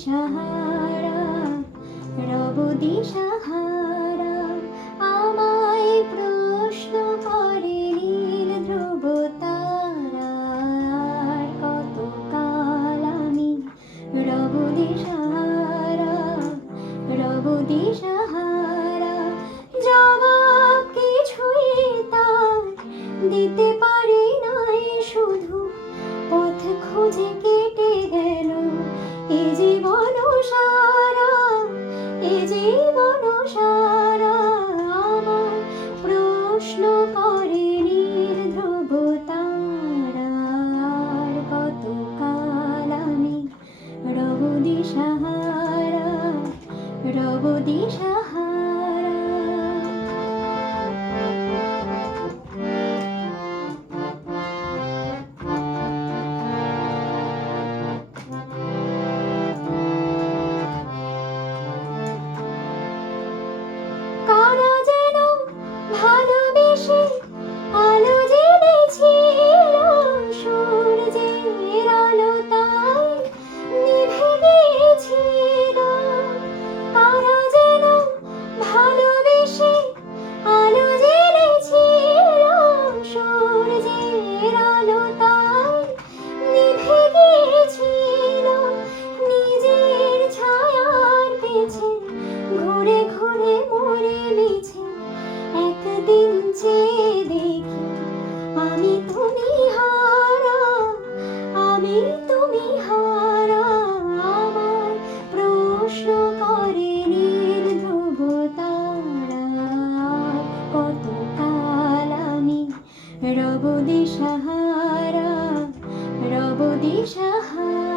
সাহারা রব দিশাহারা, আমায় প্রশ্ন করে নীল ধ্রুব তারার কত কাল আমি রব দিশাহারা রব দিশাহারা, জবাব কিছুই তার দিতে পারি নাই শুধু পথ খুঁজে কে জীবন সারা এ জীবন সারা আমার প্রশ্ন করে নির্ধ্রুব তারার কতকাল আমি রব দিশাহারা রব চেয়ে দেখি, আমি তুমি হারা, আমি তুমি হারা আমার প্রশ্ন করে নির্ধ্রুব তারা, কতকাল আমি রব দিশাহারা রব দিশাহারা।